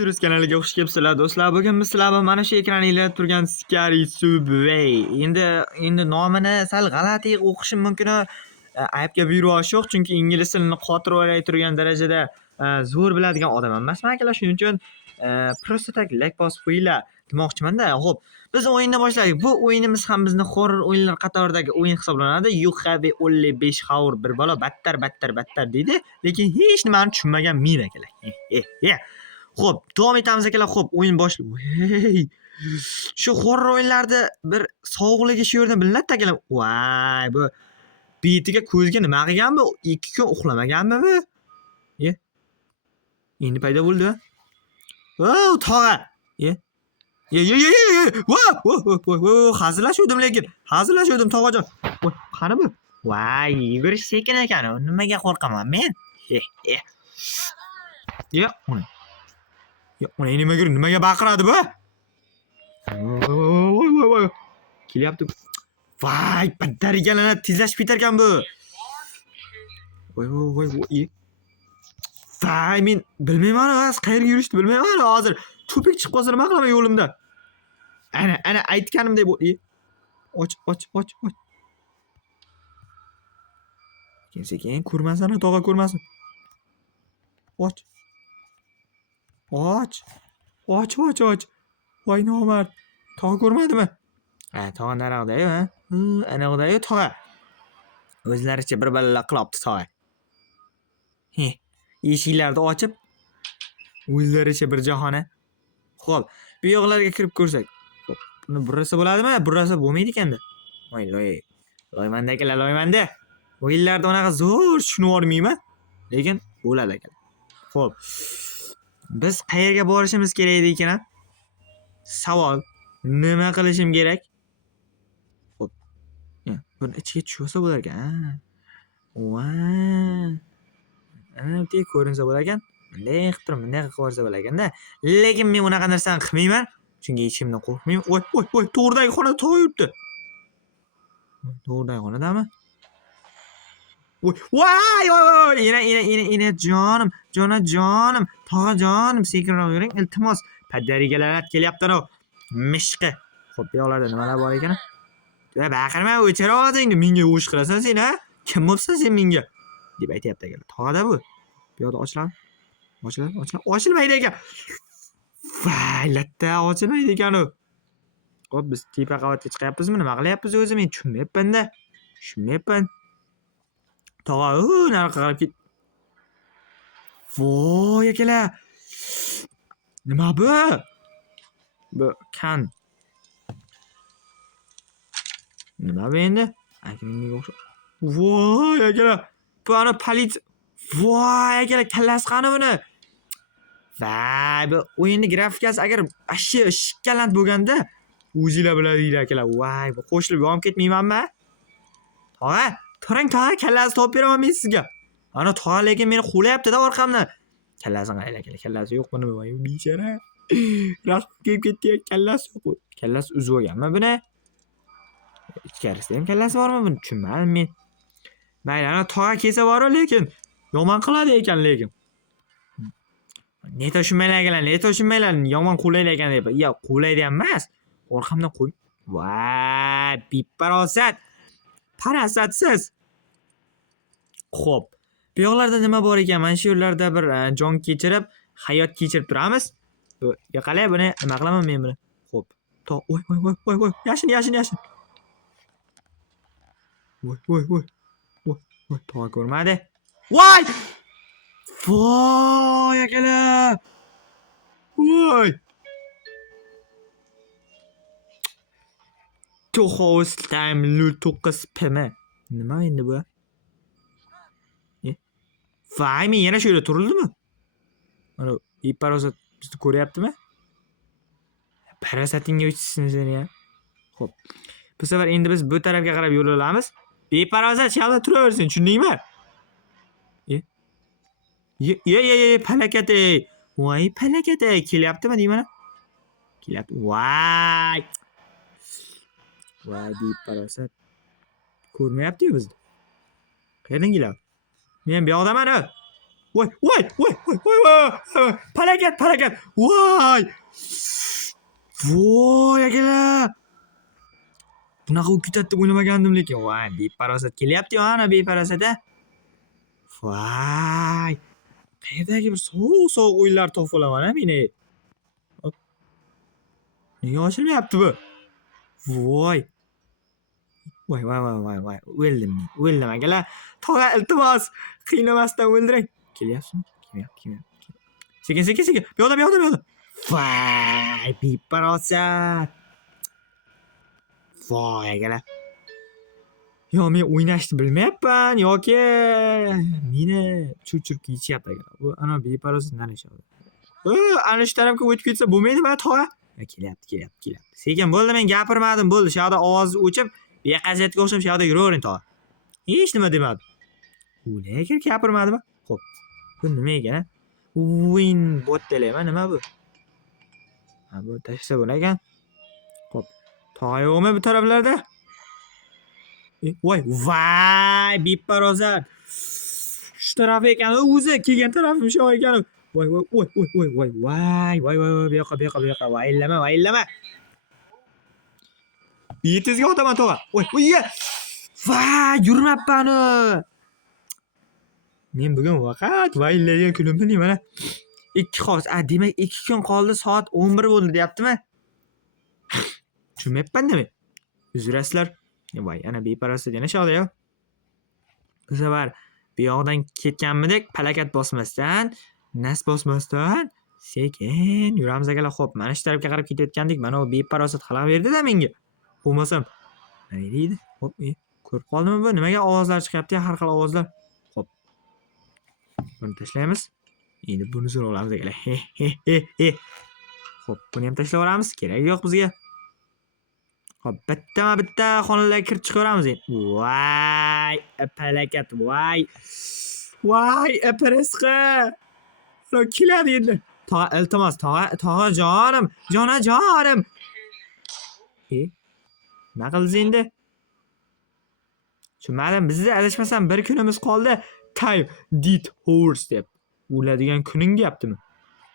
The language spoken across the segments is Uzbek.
Virus kanaliga xush kelibsizlar do'stlar. Bugun biz sizlar bilan mana shu ekraningizda turgan Scary Subway. Endi nomini sal g'alati o'qishim mumkin. Aybga buyurish yo'q, chunki ingliz tilini qotir o'ylay turgan darajada zo'r biladigan odam emasman akalar. Shuning uchun просто так like bosib qo'yinglar demoqchiman-da. Xo'p, biz o'yinni boshladik. Bu o'yinimiz ham bizni horror o'yinlar qatoridagi o'yin hisoblanadi. You have only 5 hour bir bola battar deydi, lekin hech nimani tushunmagan men akalar. Xo'p, davom etamiz akalar. Xo'p, o'yin boshlanadi. Shu horror o'yinlarda bir sovuqligi shu yerdan bilinadi akalar. Voy, bu betiga ko'ziga nima qilgan bu? 2 kun uxlamaganmi bu? Endi paydo bo'ldi. O, tog'a. Voy, hazillashuvdim lekin. Hazillashuvdim tog'ajon. Voy, qani bu? Voy, yugurish sekin ekan. Nimaga qo'rqaman men? Uni nimaga baqiradi bu? Voy. Kelyapti. Voy, battariyalarni tezlashib ketarkan bu. Voy. Voy, men bilmayman, qayerga yurishni bilmayman hozir. To'pik chiqib qolsa nima qilaman yo'limda? Ana aytganimdek bo'l. Och. Sekin ko'rmasin, tog'a ko'rmasin. Och. Voy nomard. Tog'a ko'rmadimi? Tog'a naraqda-yu, ha? Anaqda-yu tog'a. O'zlaricha bir balla qilibdi tog'a. Eshiklarni ochib, o'zlaricha bir jahona. Xo'p, bu yo'qlarga kirib ko'rsak. Xo'p, buni burrasa bo'ladimi? Burrasa bo'lmaydi ekanda. Voy, loymanda akalar, loymanda. O'yinlarda unaqa zo'r tushunib olmayman, lekin bo'ladi akalar. Xo'p. Biz qayerga borishimiz kerak ekan? Savol. Nima qilishim kerak? Xo'p. Buni ichiga tushsa bo'lar ekan. Voy. Bitta ko'rinsa bo'lar ekan. Bunday qilib ko'rsa bo'lar ekanda. Lekin men unaqa narsani qilmayman, chunki ichimdan qo'rqmayman. Voy, to'g'ridagi xonada tog'a yuribdi. To'g'ridagi xonadami? Voy, ina jonim, tog'a jonim, sekinroq yuring, iltimos. Padarigalar kelyapti-ku. Mishqi. Xo'p, bu yoqlarda nimalar bor ekan? Baqirma, o'chira ovozingni, menga o'sh qilasan sen, ha? Kim bo'lsan sen menga? deb aytayapti akalar. Tog'ada bu. Bu yoqda ochiladi. Ochilmaydi ekan. Voy, latta, ochilmaydi ekan u. Xo'p, biz tepa qavatga chiqyapmizmi? Nima qilyapmiz o'zi? Men tushunmayapman. Tog'a, nariga qarab ket. Voy, akalar. Nima bu? Bu kan. Nima bu endi? Akrimga o'xshab. Voy, akalar. Bu ana politsiya. Voy, akalar, kallasi qani buni? Voy, bu o'yinning grafikasi agar ashi shikkalant bo'lganda, o'zinglar biladinglar akalar. Voy, bu qo'shilib yonib ketmaymanmi? Tog'a, turing tog'a, kallasi topib beraman men sizga. Ana tog'a lekin meni qo'layapti-da orqamdan. Kallasini qaraylar akalar, kallasi yo'q buni. Voy, bechora. Raqib kelib ketdi, kallasi yo'q. Kallasi uzib olganmi buni? Ichkarisida ham kallasi bormi buni? Tushunmadim men. Mayli, ana tog'a kelsa bor lekin yomon qiladi ekan lekin. Neta tushunmaylar, yomon qo'laydi ekan deb. Yo'q, qo'laydi ham emas. Orqamdan qo'y. Voy, biparosat. Parasatsiz. Xo'p. Bu yoqlarda nima bor ekan? Mana shu yerlarda bir jon kechirib, hayot kechirib turamiz. Bu yoqalay buni nima qilaman men buni? Xo'p. Voy. Yashin. Voy. Tog'a ko'rmadi. Voy! Voy, akalar. Voy. To house time 09 pm. Nima endi bu? Voy, men yana shu yerda turildimi? Mana iparosat bizni ko'ryaptimi? Parasatingga o'tsin sen ya. Xo'p. Bu safar endi biz bu tarafga qarab yo'l olamiz. Beparosat shalda turaversin, tushundingmi? Palakati. Voy, palakati kelyaptimi deyman? Kelyapti. Voy, beparosat. Ko'rmayapti-yu bizni. Qayerdan kelyapti? Men bu yoqdaman. Voy, voy, voy, voy, voy, voy. Falokat, falokat. Voy. Voy, akalar. Bunaqa u ketadi deb o'ylamagandim lekin. Voy, beparosat kelyapti-yu ana beparosat-a. Voy. Qayerdagi bir sovuq o'yinlar topib olaman-a meni. Nega ochilmayapti bu? Voy. Voy, voy, voy, voy, voy. O'ldim men. O'ldim akalar. Tog'a iltimos, qiynamasdan o'ldiring. Kelyapsizmi? Kelyapti. Sekin, sekin, sekin. Bu yoqda. Voy, beparosat. Voy akalar. Yo, men o'ynashni bilmayapman yoki meni churchurib ketishyapti akalar. Bu ana beparosat nari ishadi. Ana shu tarafga o'tib ketsa bo'lmaydimi tog'a? Kelyapti. Sekin bo'ldi, men gapirmadim, bo'ldi. Shu yoqda ovozni o'chib, beqasiyatga o'xshab shu yoqda yuravering tog'a. Hech nima demadim. U lekin gapirmadimi? Xo'p. Bu nima ekan? Win bot delayman, nima bu? Ha, bu tashlasa bo'lar ekan. Xo'p. Tog'a yo'qmi bu taraflarda? Voy, beparosat. Shu taraf ekan, o'zi kelgan tarafim shu ekan. Voy, bu yoqqa, vayillama. Betizga otaman tog'a. Voy, yurmabman. Men bugun faqat vayillagan kunimni mana 2 qoldi. Demak 2 kun qoldi, soat 11 bo'ldi, deyaptimi? Tushunmayapman-da men. Uzrasizlar. Voy, ana beparosat yana shoqda-yo. Bu safar bu yoqdan ketganmidik, palakat bosmasdan, nas bosmasdan sekin yuramiz akalar. Xo'p, mana shu tarafga qarab ketayotgandik. Mana u beparosat xalaq berdi-da menga. Bo'lmasam, nima deydi? Xo'p, ko'rib qoldimmi bu? Nimaga ovozlar chiqyapti? Har xil ovozlar. Xo'p. Buni tashlaymiz. Endi buni so'rab olamiz akalar. Xo'p, buni ham tashlab olamiz. Kerak yo'q bizga. Xo'p, bitta xonalarga kirib chiqaveramiz endi. Voy, palakat, voy. Aparasqa. Mana keladi endi. Tog'a iltimos, tog'a jonim, jonajonim. Nima qildingiz endi? Tushunmadim. Bizda adashmasam bir kunimiz qoldi. Time did horse deb. O'ladigan kuning deyaptimi?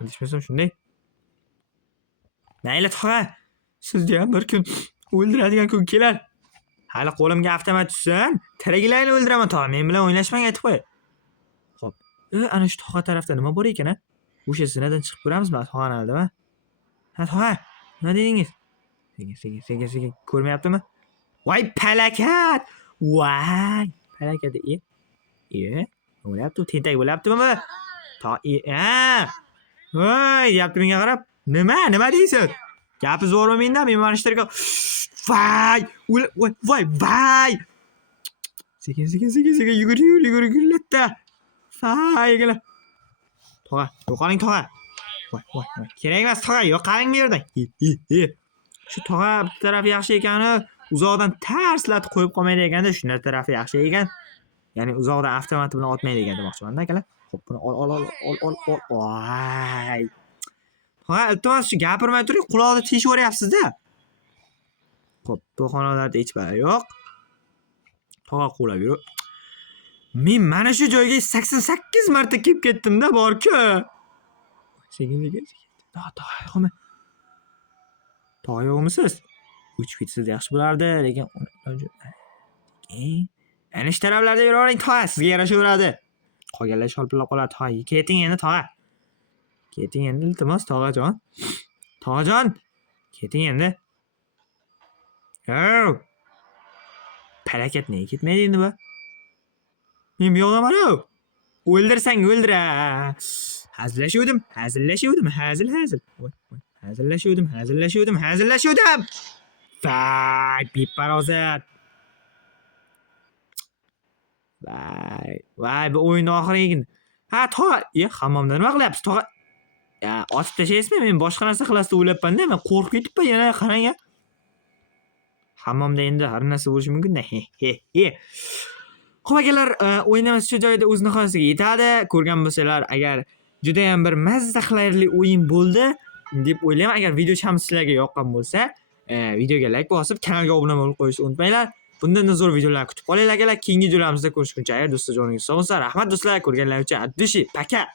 Adashmasam shunday. Mayli tog'a. Sizga ham bir kun o'ldiradigan kun kelar. Hali qo'limga avtomat tushsin, tirigilarni o'ldiraman tog'a. Men bilan o'ynashmang, aytib qo'y. Xo'p. Ana shu tog'a tarafda nima bor ekan-a? O'sha zinadan chiqib ko'ramizmi tog'ani oldima? Ha, tog'a. Nima dedingiz? Sekin ko'rmayaptimi? Voy, palakat. Voy, palakat. Bo'lyapti, tentak bo'lyaptimi? Voy, deyapti menga qarab. Nima deysiz? Gapi zo'rmi menda? Men mana shu yerga voy. Sekin yugurlatda. Agalar. Tog'a, yo'qoling tog'a. Voy. Kerak emas tog'a, yo'qoling bu yerdan. Shu tog'a bu taraf yaxshi ekani, uzoqdan tarslatib qo'yib qolmaydi ekanda, shunday tarafi yaxshi ekan. Ya'ni uzoqdan avtomat bilan otmaydi ekan demoqchiman-da akalar. Xo'p, buni ol. Voy. Tog'a, iltimos shu gapirmay turing, quloqni teshib o'ryapsiz-da. Xo'p, bu xonalarda hech biri yo'q. Tog'a qo'lab yur. Men mana shu joyga 88 marta kelib ketdim-da, bor-ku. Sekin. Tog'a yo'qmi? Tog'a yo'qmisiz? O'chib ketsangiz yaxshi bo'lardi, lekin ana shu taraflarda yuravering tog'a, sizga yarashaveradi. Qolganlar sholpillab qoladi tog'a. Keting endi tog'a. Keting endi iltimos tog'ajon. Tog'ajon, keting endi. Palakat nega ketmaydi endi bu? Men bu yo'qman-ku. O'ldirsang o'ldira. Hazillashuvdim. Hazil. Voy. Hazillashuvdim. Voy, beparosat. Voy, bu o'yin oxiriga. Ha, tog'a, hammomda nima qilyapsiz, tog'a? Otib tashlaysizmi? Men boshqa narsa qilasizda o'ylabman-da, men qo'rqib ketibman, yana qarang-a. Hammomda endi har narsa bo'lishi mumkin-da. Xo'p akalar, o'yinimiz shu joyda o'z nihoyasiga yetadi. Ko'rgan bo'lsanglar, agar juda ham bir mazza qilarli o'yin bo'ldi deb o'ylayman. Agar video ham sizlarga yoqqan bo'lsa, videoga like bosib, kanalga obuna bo'lib qo'yishni unutmanglar. bundan zo'r videolarni kutib qolinglar akalar. Keyingi videolarimizda ko'rishguncha do'stlar, joningiz sog' bo'lsin. Rahmat do'stlar, ko'rganlar uchun addushi, paka.